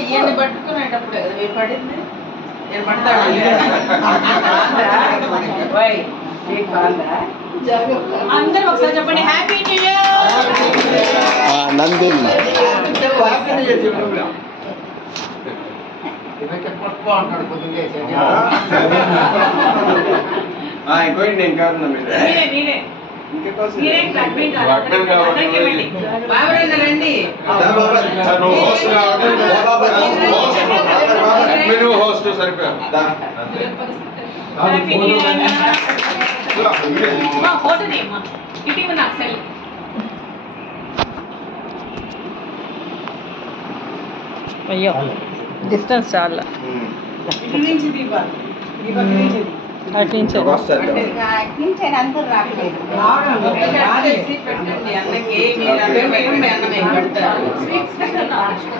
ఈయన్ని పట్టుకునేటప్పుడు పడింది నేను పడతాడు అందరూ ఒకసారి చెప్పండి హ్యాపీ న్యూ ఇయర్ నందిన్ ఇంకోండి ఇంకా రండి హోస్ట్ సరిపోయా అయ్యో డిస్టెన్స్ చాలా అటు నుంచి అందరూ రావట్లేదు